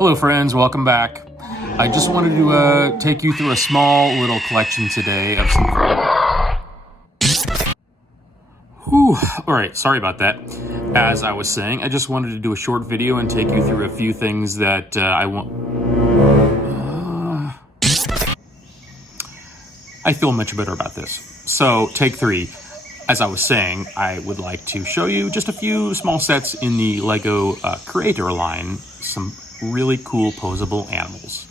Hello friends, welcome back. I just wanted to take you through a small little collection today of some... Alright, sorry about that. As I was saying, I just wanted to do a short video and take you through a few things that I feel much better about this. So, take 3. As I was saying, I would like to show you just a few small sets in the LEGO Creator line, some really cool posable animals.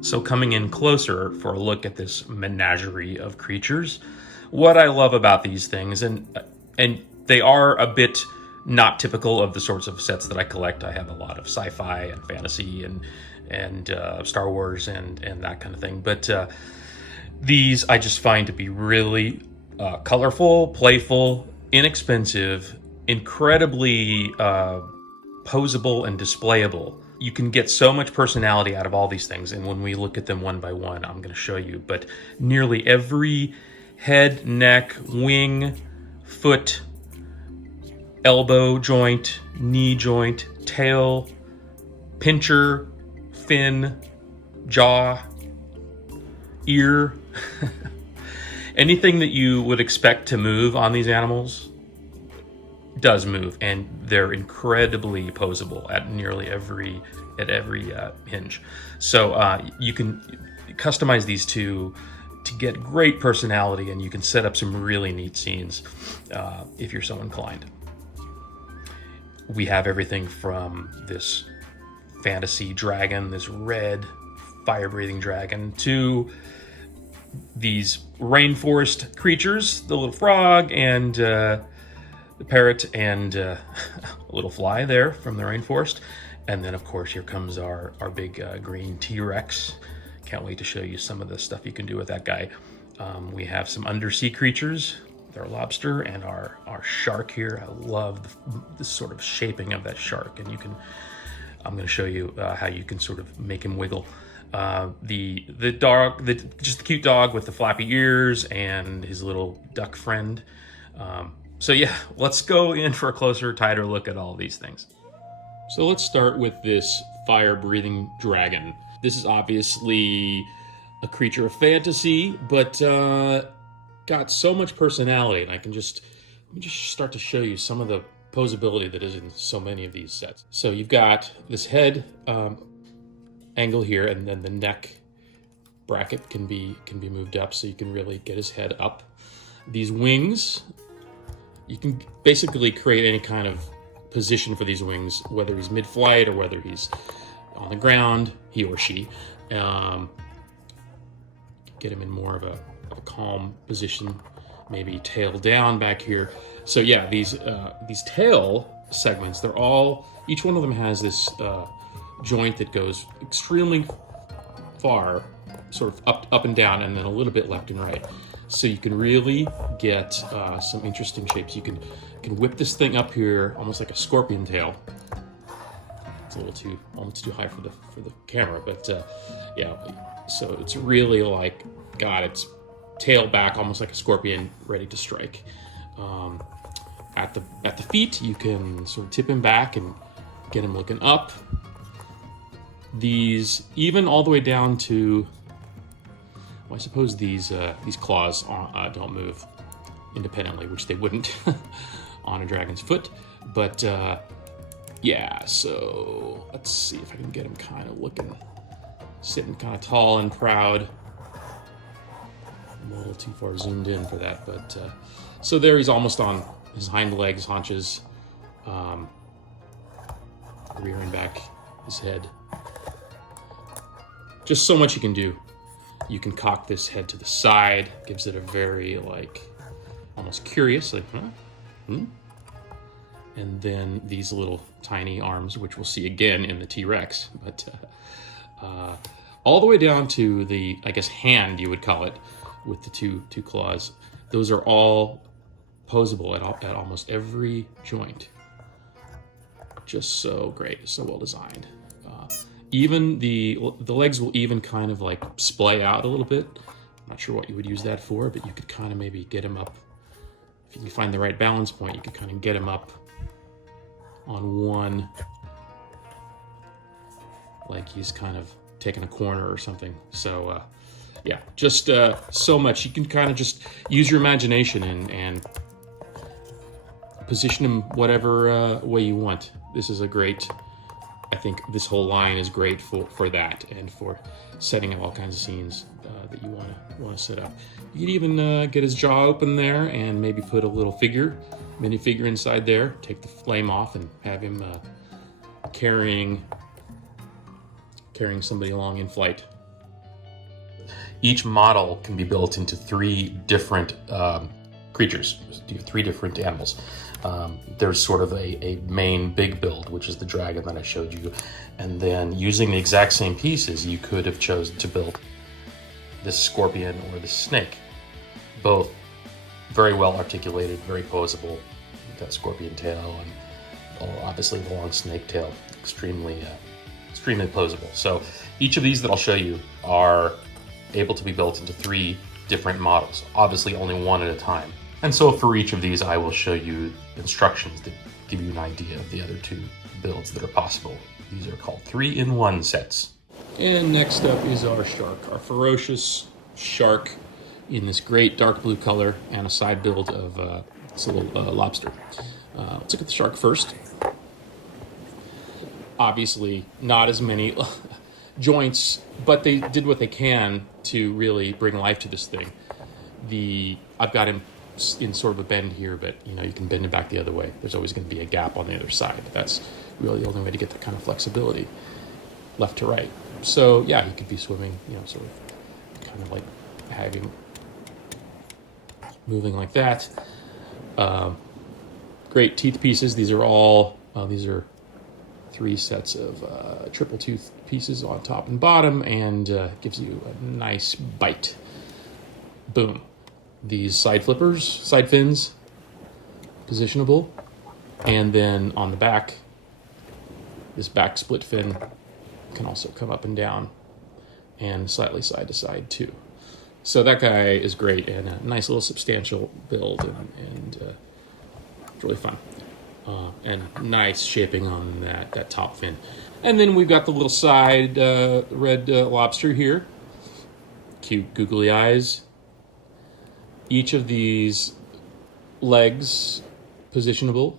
So coming in closer for a look at this menagerie of creatures, what I love about these things, and they are a bit not typical of the sorts of sets that I collect. I have a lot of sci-fi and fantasy and Star Wars and that kind of thing, but these I just find to be really colorful, playful, inexpensive, incredibly posable and displayable. You can get so much personality out of all these things, and when we look at them one by one, I'm going to show you, but nearly every head, neck, wing, foot, elbow joint, knee joint, tail, pincher, fin, jaw, ear, anything that you would expect to move on these animals does move, and they're incredibly posable at nearly every hinge. So you can customize these to get great personality, and you can set up some really neat scenes if you're so inclined. We have everything from this fantasy dragon, this red fire-breathing dragon, to these rainforest creatures, the little frog and the parrot and a little fly there from the rainforest. And then of course here comes our big green T-Rex. Can't wait to show you some of the stuff you can do with that guy. We have some undersea creatures, our lobster and our shark here. I love this sort of shaping of that shark, and I'm going to show you how you can sort of make him wiggle. The dog, just the cute dog with the flappy ears and his little duck friend. So yeah, let's go in for a closer, tighter look at all these things. So let's start with this fire-breathing dragon. This is obviously a creature of fantasy, but got so much personality, and let me just start to show you some of the posability that is in so many of these sets. So you've got this head angle here, and then the neck bracket can be moved up so you can really get his head up. These wings, you can basically create any kind of position for these wings, whether he's mid-flight or whether he's on the ground, he or she. Get him in more of a calm position, maybe tail down back here. So yeah, these tail segments, they're all, each one of them has this joint that goes extremely far, sort of up and down, and then a little bit left and right. So you can really get some interesting shapes. You can whip this thing up here, almost like a scorpion tail. It's a little almost too high for the camera, but yeah. So it's really like got its tail back, almost like a scorpion, ready to strike. At the feet, you can sort of tip him back and get him looking up. These, even all the way down to, well, I suppose these claws don't move independently, which they wouldn't on a dragon's foot. But yeah, so let's see if I can get him kind of sitting kind of tall and proud. I'm a little too far zoomed in for that, but so there he's almost on his hind legs, haunches, rearing back his head. Just so much you can do. You can cock this head to the side, gives it a very almost curious, like, huh? And then these little tiny arms, which we'll see again in the T-Rex, but all the way down to the, I guess, hand, you would call it, with the two claws. Those are all posable at almost every joint. Just so great, so well designed. Even the legs will even kind of like splay out a little bit. I'm not sure what you would use that for, but you could kind of maybe get him up. If you can find the right balance point, you could kind of get him up on one like he's kind of taking a corner or something. So yeah, just so much. You can kind of just use your imagination and position him whatever way you want. This is a great, I think this whole line is great for that, and for setting up all kinds of scenes that you want to set up. You could even get his jaw open there and maybe put a little minifigure inside there, take the flame off, and have him carrying somebody along in flight. Each model can be built into 3 different creatures, 3 different animals. There's sort of a main big build, which is the dragon that I showed you. And then using the exact same pieces, you could have chosen to build this scorpion or this snake. Both very well articulated, very posable. You've got scorpion tail and obviously the long snake tail, extremely posable. So each of these that I'll show you are able to be built into 3 different models, obviously only one at a time. And so for each of these, I will show you instructions that give you an idea of the other 2 builds that are possible. These are called 3-in-1 sets. And next up is our shark, our ferocious shark in this great dark blue color, and a side build of this little lobster. Let's look at the shark first. Obviously not as many joints, but they did what they can to really bring life to this thing. I've got him in sort of a bend here, but you can bend it back the other way. There's always going to be a gap on the other side. That's really the only way to get that kind of flexibility, left to right. So yeah, he could be swimming, sort of kind of like having moving like that. Great teeth pieces. These are 3 sets of triple tooth pieces on top and bottom, and gives you a nice bite. Boom. These side fins, positionable, and then on the back, this back split fin can also come up and down, and slightly side to side too. So that guy is great, and a nice little substantial build, and it's really fun. And nice shaping on that top fin. And then we've got the little side red lobster here. Cute googly eyes. Each of these legs positionable.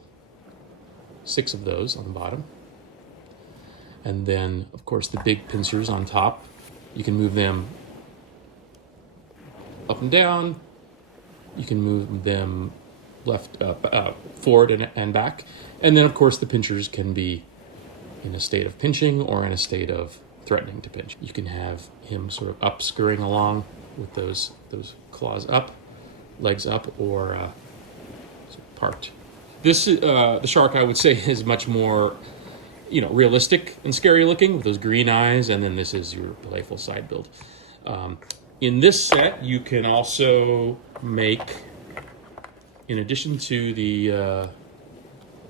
6 of those on the bottom. And then, of course, the big pincers on top. You can move them up and down. You can move them forward and back. And then, of course, the pinchers can be in a state of pinching or in a state of threatening to pinch. You can have him sort of up, scurrying along with those claws up, legs up, or sort of parked. This the shark, I would say, is much more realistic and scary looking with those green eyes, and then this is your playful side build. In this set, you can also make, in addition to the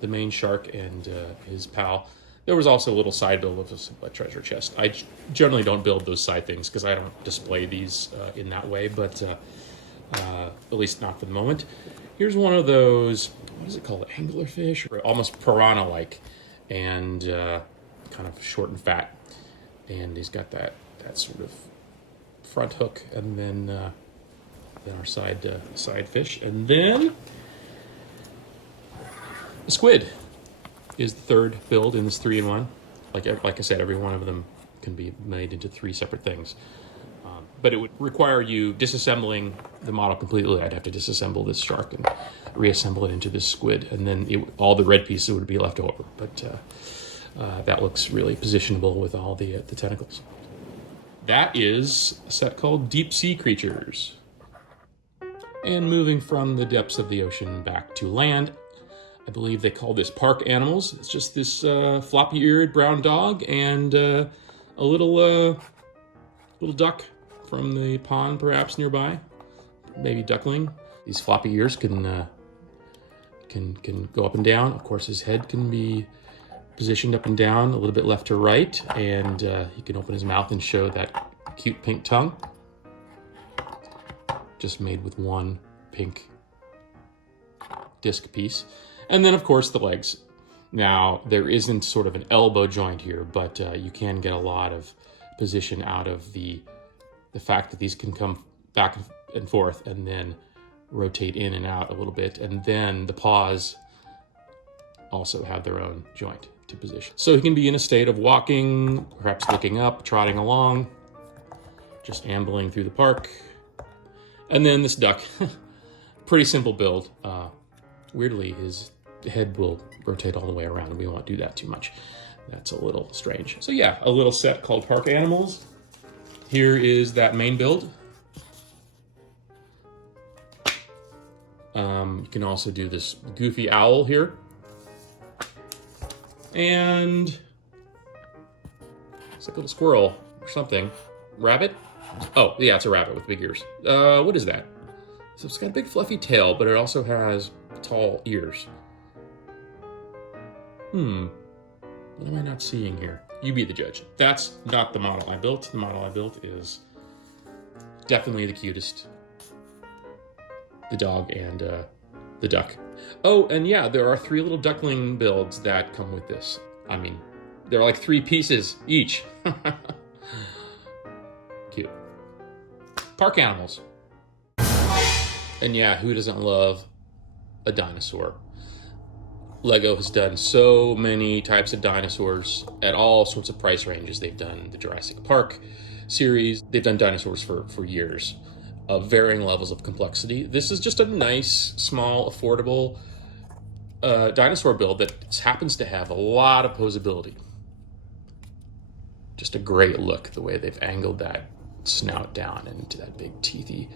main shark and his pal, there was also a little side build of a treasure chest. I generally don't build those side things because I don't display these in that way, but at least not for the moment. Here's one of those, what is it called, anglerfish? Or almost piranha-like, and kind of short and fat. And he's got that sort of front hook, and then our side fish. And then the squid is the 3rd build in this 3-in-1. Like I said, every one of them can be made into 3 separate things. But it would require you disassembling the model completely. I'd have to disassemble this shark and reassemble it into this squid, and then all the red pieces would be left over. But that looks really positionable with all the tentacles. That is a set called Deep Sea Creatures. And moving from the depths of the ocean back to land, I believe they call this Park Animals. It's just this floppy-eared brown dog and a little duck from the pond, perhaps nearby, maybe duckling. These floppy ears can go up and down. Of course, his head can be positioned up and down, a little bit left to right, and he can open his mouth and show that cute pink tongue, just made with one pink disc piece. And then, of course, the legs. Now, there isn't sort of an elbow joint here, but you can get a lot of position out of the fact that these can come back and forth and then rotate in and out a little bit. And then the paws also have their own joint to position. So he can be in a state of walking, perhaps looking up, trotting along, just ambling through the park. And then this duck, pretty simple build. Weirdly, his head will rotate all the way around. We won't do that too much. That's a little strange. So yeah, a little set called Park Animals. Here is that main build. You can also do this goofy owl here. And it's like a little squirrel or something. Rabbit? Oh, yeah, it's a rabbit with big ears. What is that? So it's got a big fluffy tail, but it also has tall ears. What am I not seeing here? You be the judge. That's not the model I built. The model I built is definitely the cutest. The dog and the duck. Oh, and yeah, there are 3 little duckling builds that come with this. I mean, they're like 3 pieces each. Cute. Park animals. And yeah, who doesn't love a dinosaur? Lego has done so many types of dinosaurs at all sorts of price ranges. They've done the Jurassic Park series. They've done dinosaurs for years of varying levels of complexity. This is just a nice, small, affordable dinosaur build that happens to have a lot of posability. Just a great look, the way they've angled that snout down into that big teethy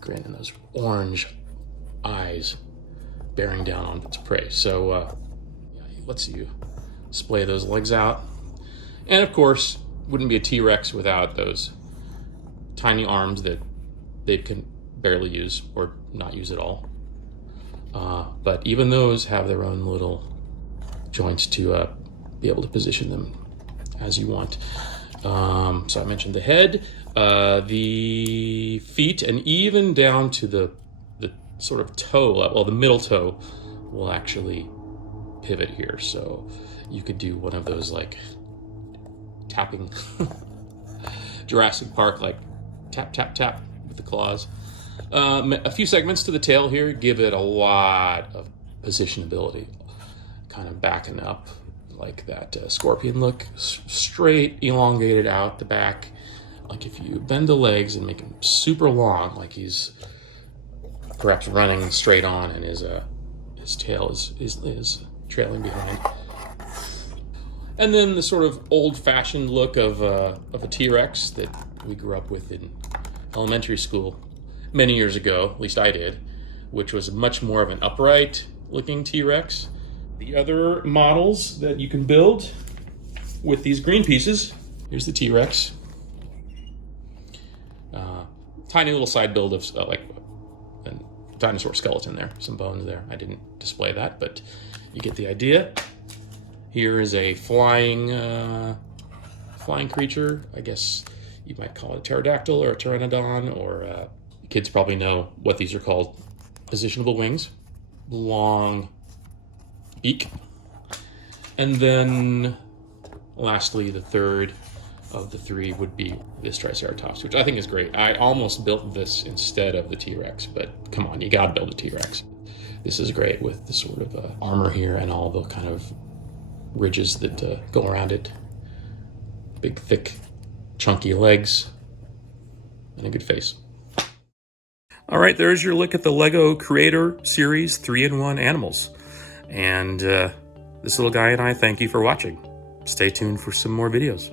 grin and those orange eyes bearing down on its prey. So it lets you splay those legs out. And of course, wouldn't be a T-Rex without those tiny arms that they can barely use or not use at all. But even those have their own little joints to be able to position them as you want. So I mentioned the head, the feet, and even down to the sort of toe, well, the middle toe will actually pivot here. So you could do one of those like tapping Jurassic Park, like tap, tap, tap with the claws. A few segments to the tail here give it a lot of positionability, kind of backing up like that scorpion look, straight, elongated out the back. Like if you bend the legs and make them super long, like he's perhaps running straight on and his tail is trailing behind. And then the sort of old-fashioned look of a T-Rex that we grew up with in elementary school many years ago, at least I did, which was much more of an upright-looking T-Rex. The other models that you can build with these green pieces, here's the T-Rex. Tiny little side build of like a dinosaur skeleton there, some bones there. I didn't display that, but you get the idea. Here is a flying creature. I guess you might call it a pterodactyl or a pteranodon, or kids probably know what these are called. Positionable wings, long beak. And then lastly, the third of the 3 would be this Triceratops, which I think is great. I almost built this instead of the T-Rex, but come on, you gotta build a T-Rex. This is great with the sort of armor here and all the kind of ridges that go around it. Big, thick, chunky legs, and a good face. All right, there's your look at the LEGO Creator Series 3-in-1 Animals. And this little guy and I thank you for watching. Stay tuned for some more videos.